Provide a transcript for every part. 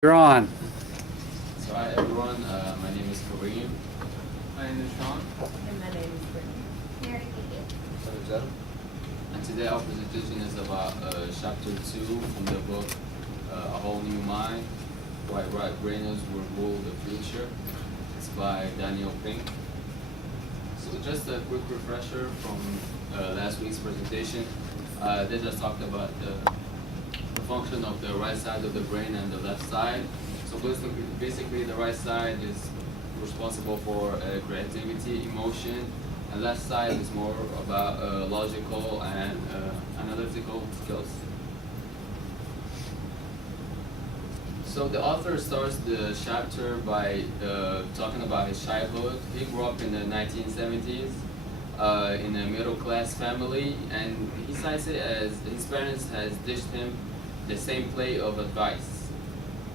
You're on. So hi everyone, my name is Kareem. My name is Sean. And my name is Brittany. Mary Kate. And today our presentation is about chapter 2 from the book A Whole New Mind, Why Right Brainers Will Rule the Future. It's by Daniel Pink. So just a quick refresher from last week's presentation. They just talked about the function of the right side of the brain and the left side. So basically the right side is responsible for creativity, emotion, and left side is more about logical and analytical skills. So the author starts the chapter by talking about his childhood. He grew up in the 1970s in a middle-class family, and he cites it as his parents has dished him the same plate of advice: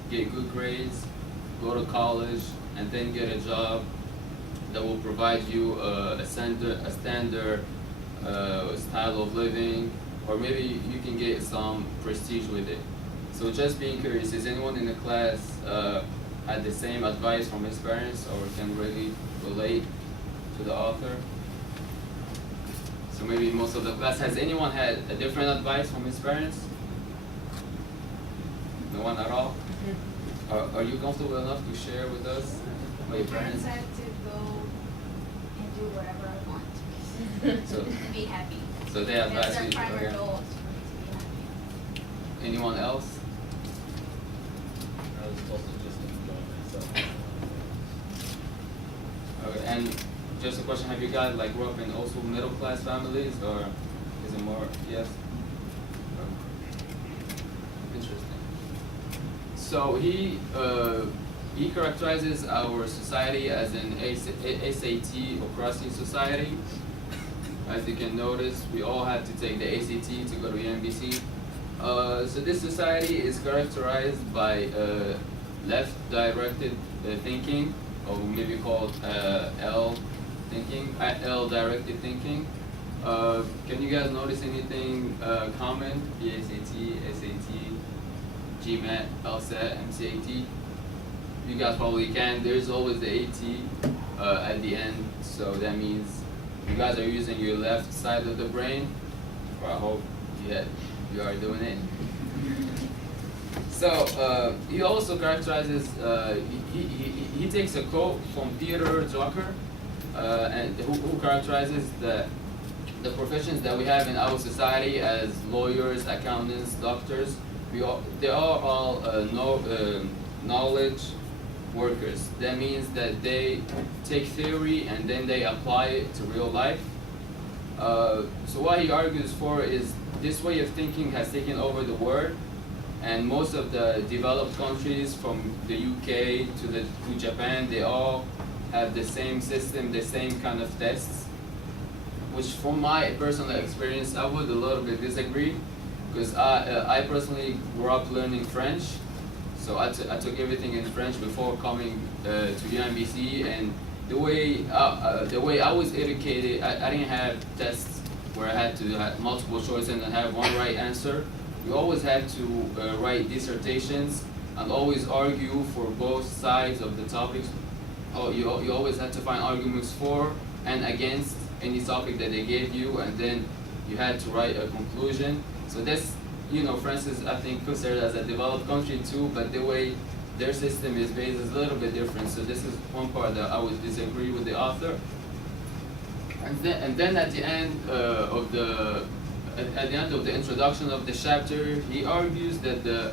get good grades, go to college, and then get a job that will provide you a standard style of living, or maybe you can get some prestige with it. So just being curious, is anyone in the class had the same advice from his parents or can really relate to the author? So maybe most of the class, has anyone had a different advice from his parents? No one at all? Are you comfortable enough to share with us what your My parents parents? had to go and do whatever I want So, to be happy. so they That's advise their you. primary Okay. goal, is for me to be happy. Anyone else? I was supposed to just enjoy myself. Okay, and just a question: have you guys like grew up in also middle class families, or is it more? Yes. Interesting. So he characterizes our society as an SAT or crossing society. As you can notice, we all have to take the ACT to go to UMBC. So this society is characterized by left-directed thinking, or maybe called L thinking, L-directed thinking. Can you guys notice anything common? PACT, SAT, GMAT, LSAT, MCAT. You guys probably can. There's always the AT at the end, so that means you guys are using your left side of the brain. Or I hope you are doing it. So he also characterizes. He takes a quote from Theodore Drucker, and who characterizes the professions that we have in our society as lawyers, accountants, doctors. They are all knowledge workers. That means that they take theory and then they apply it to real life. So what he argues for is this way of thinking has taken over the world, and most of the developed countries from the UK to Japan, they all have the same system, the same kind of tests, which from my personal experience, I would a little bit disagree, because I personally grew up learning French, so I took everything in French before coming to UMBC, and the way I was educated, I didn't have tests where I had to have multiple choice and have one right answer. You always had to write dissertations and always argue for both sides of the topics. You always had to find arguments for and against any topic that they gave you, and then you had to write a conclusion. So that's, France is, I think, considered as a developed country too, but the way their system is based is a little bit different. So this is one part that I would disagree with the author. And then at the end of the introduction of the chapter, he argues that the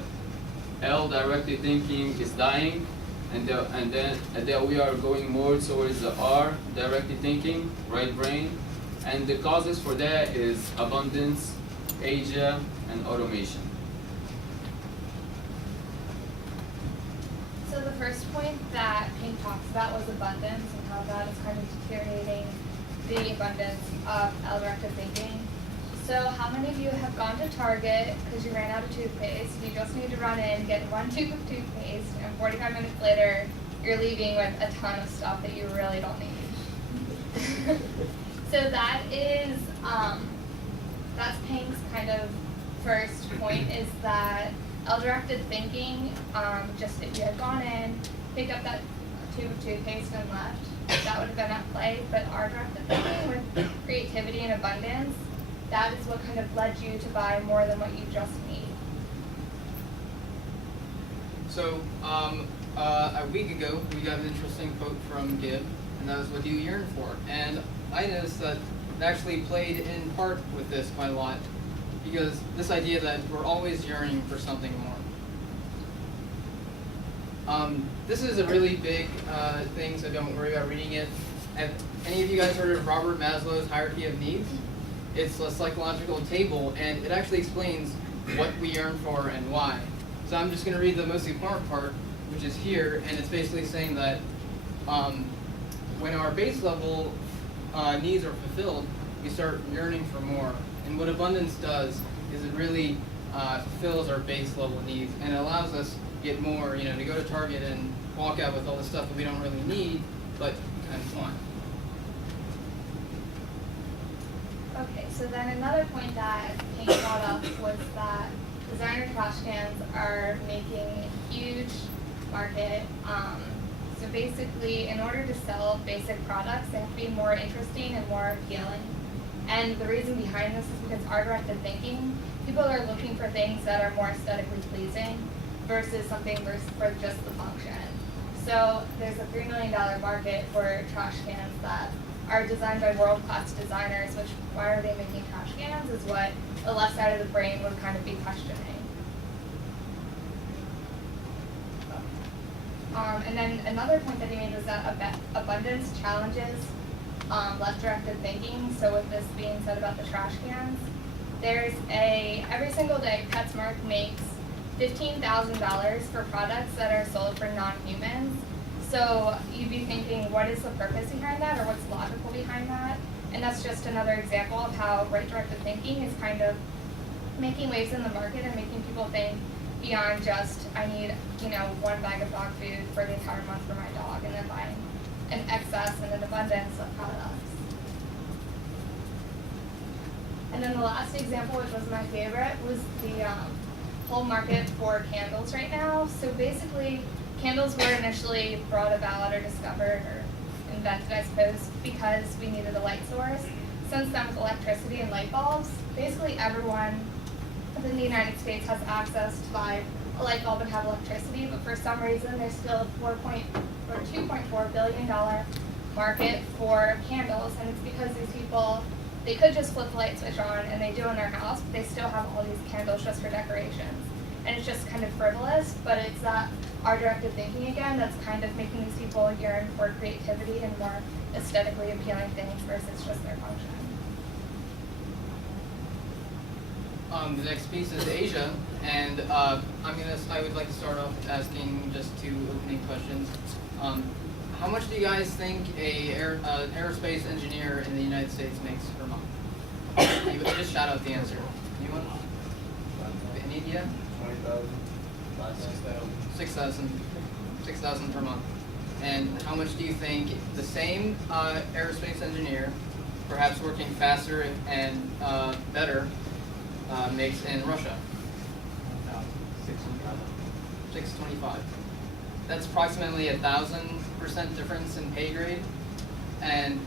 L-directed thinking is dying, and that we are going more towards the R-directed thinking, right brain, and the causes for that is abundance, Asia, and automation. So the first point that Pink talks about was abundance and how that is kind of deteriorating the abundance of L-directed thinking. So how many of you have gone to Target because you ran out of toothpaste, you just need to run in, get one tube of toothpaste, and 45 minutes later, you're leaving with a ton of stuff that you really don't need. So that is, that's Pink's kind of first point, is that L-directed thinking, just if you had gone in, picked up that tube of toothpaste and left, that would have been at play. But R-directed thinking with creativity and abundance, that is what kind of led you to buy more than what you just need. So, a week ago, we got an interesting quote from Gibb, and that was, "What do you yearn for?" And I noticed that it actually played in part with this quite a lot, because this idea that we're always yearning for something more. This is a really big thing, so don't worry about reading it. Have any of you guys heard of Robert Maslow's hierarchy of needs? It's a psychological table, and it actually explains what we yearn for and why. So I'm just going to read the most important part, which is here, and it's basically saying that when our base level needs are fulfilled, we start yearning for more. And what abundance does is it really fulfills our base level needs, and it allows us to get more, to go to Target and walk out with all the stuff that we don't really need, but kind of want. Okay, so then another point that Hank brought up was that designer trash cans are making a huge market. So basically, in order to sell basic products, they have to be more interesting and more appealing. And the reason behind this is because R-directed thinking, people are looking for things that are more aesthetically pleasing versus something for just the function. So there's a $3 million market for trash cans that are designed by world-class designers, which why are they making trash cans is what the left side of the brain would kind of be questioning. And then another point that he made was that abundance challenges left-directed thinking. So with this being said about the trash cans, every single day PetSmart makes $15,000 for products that are sold for non-humans. So you'd be thinking, what is the purpose behind that, or what's logical behind that? And that's just another example of how right-directed thinking is kind of making waves in the market and making people think beyond just, I need, one bag of dog food for the entire month for my dog, and then buying an excess and an abundance of products. And then the last example, which was my favorite, was the whole market for candles right now. So basically, candles were initially brought about or discovered or invented, I suppose, because we needed a light source. Since then, with electricity and light bulbs, basically everyone within the United States has access to buy a light bulb and have electricity, but for some reason, there's still a $2.4 billion market for candles, and it's because these people, they could just flip the light switch on, and they do in their house, but they still have all these candles just for decorations. And it's just kind of frivolous, but it's that R-directed thinking again that's kind of making these people yearn for creativity and more aesthetically appealing things versus just their function. The next piece is Asia, and I would like to start off asking just two opening questions. How much do you guys think an aerospace engineer in the United States makes per month? You just shout out the answer. Anyone? Any idea? 20,000. 6,000 per month. And how much do you think the same aerospace engineer, perhaps working faster and better, makes in Russia? 625. That's approximately 1,000% difference in pay grade. And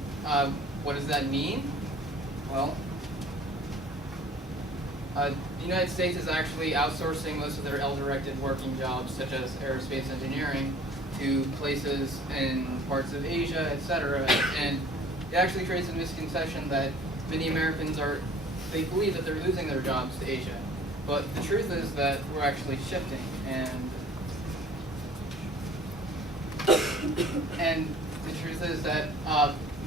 what does that mean? Well, the United States is actually outsourcing most of their L-directed working jobs, such as aerospace engineering, to places in parts of Asia, etc. And it actually creates a misconception that many Americans they believe that they're losing their jobs to Asia. But the truth is that we're actually shifting, and the truth is that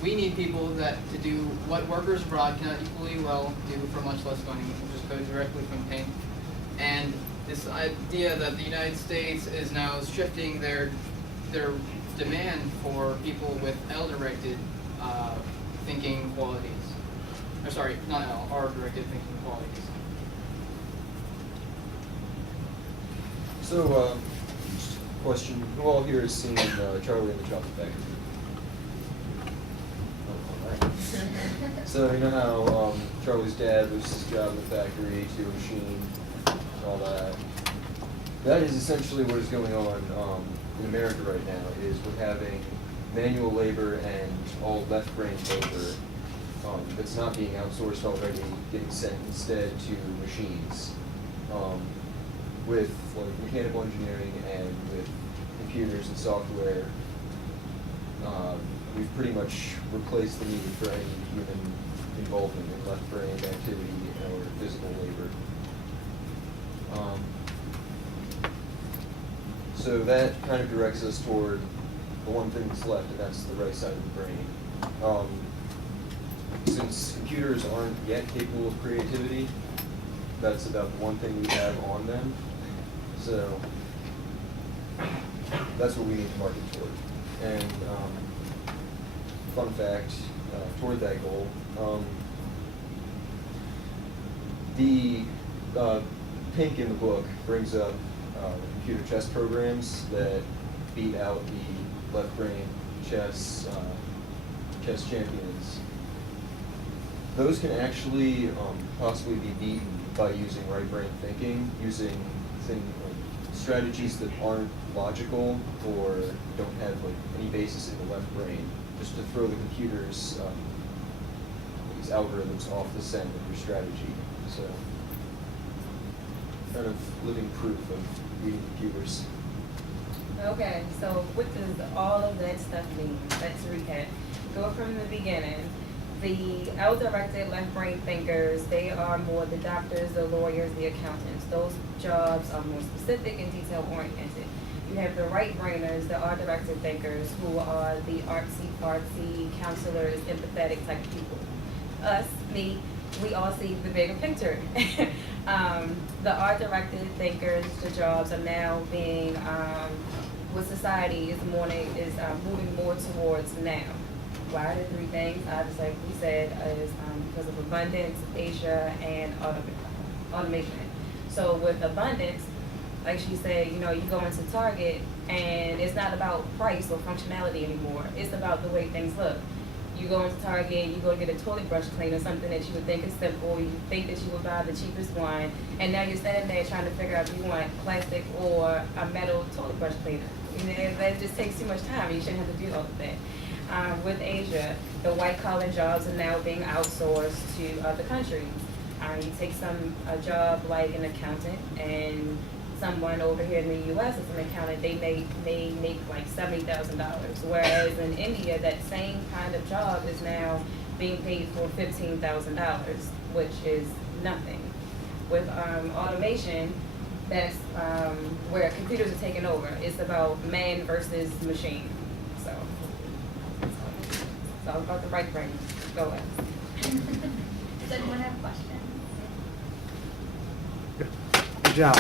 we need people to do what workers abroad cannot equally well do for much less money, which just goes directly from pain. And this idea that the United States is now shifting their demand for people with L-directed thinking qualities. Or sorry, not L, R-directed thinking qualities. So, just a question. Who all here has seen Charlie and the Chocolate Factory? Oh, all right. So, you know how Charlie's dad loses his job in the factory to a machine, all that. That is essentially what is going on in America right now, is we're having manual labor and all left brain labor that's not being outsourced already getting sent instead to machines. With like mechanical engineering and with computers and software, we've pretty much replaced the need for any human involvement in left brain activity or physical labor. So that kind of directs us toward the one thing that's left, and that's the right side of the brain. Since computers aren't yet capable of creativity, that's about the one thing we have on them. So that's what we need to market toward. And fun fact, toward that goal, the pink in the book brings up computer chess programs that beat out the left brain chess champions. Those can actually possibly be beaten by using right brain thinking, using strategies that aren't logical or don't have like any basis in the left brain, just to throw the computer's these algorithms off the scent of your strategy. So kind of living proof of reading computers. Okay, so what does all of that stuff mean? Let's recap. Go from the beginning. The L-directed left brain thinkers, they are more the doctors, the lawyers, the accountants. Those jobs are more specific and detail oriented. You have the right brainers, the R-directed thinkers, who are the artsy-fartsy, counselors, empathetic type of people. Us, me, we all see the bigger picture. The art-directed thinkers, the jobs are now being, what society is moving more towards now. Why are the three things? Just like we said, is because of abundance, Asia, and automation. So with abundance, like she said, you go into Target and it's not about price or functionality anymore. It's about the way things look. You go into Target, you go get a toilet brush cleaner, something that you would think is simple, you think that you would buy the cheapest one, and now you're standing there trying to figure out if you want plastic or a metal toilet brush cleaner. That just takes too much time. You shouldn't have to do all of that. With Asia, the white-collar jobs are now being outsourced to other countries. You take a job like an accountant, and someone over here in the U.S. as an accountant, they may make like $70,000. Whereas in India, that same kind of job is now being paid for $15,000, which is nothing. With automation, that's where computers are taking over. It's about man versus machine. So it's all about the right brain. Go ahead. Does anyone have questions? Good job.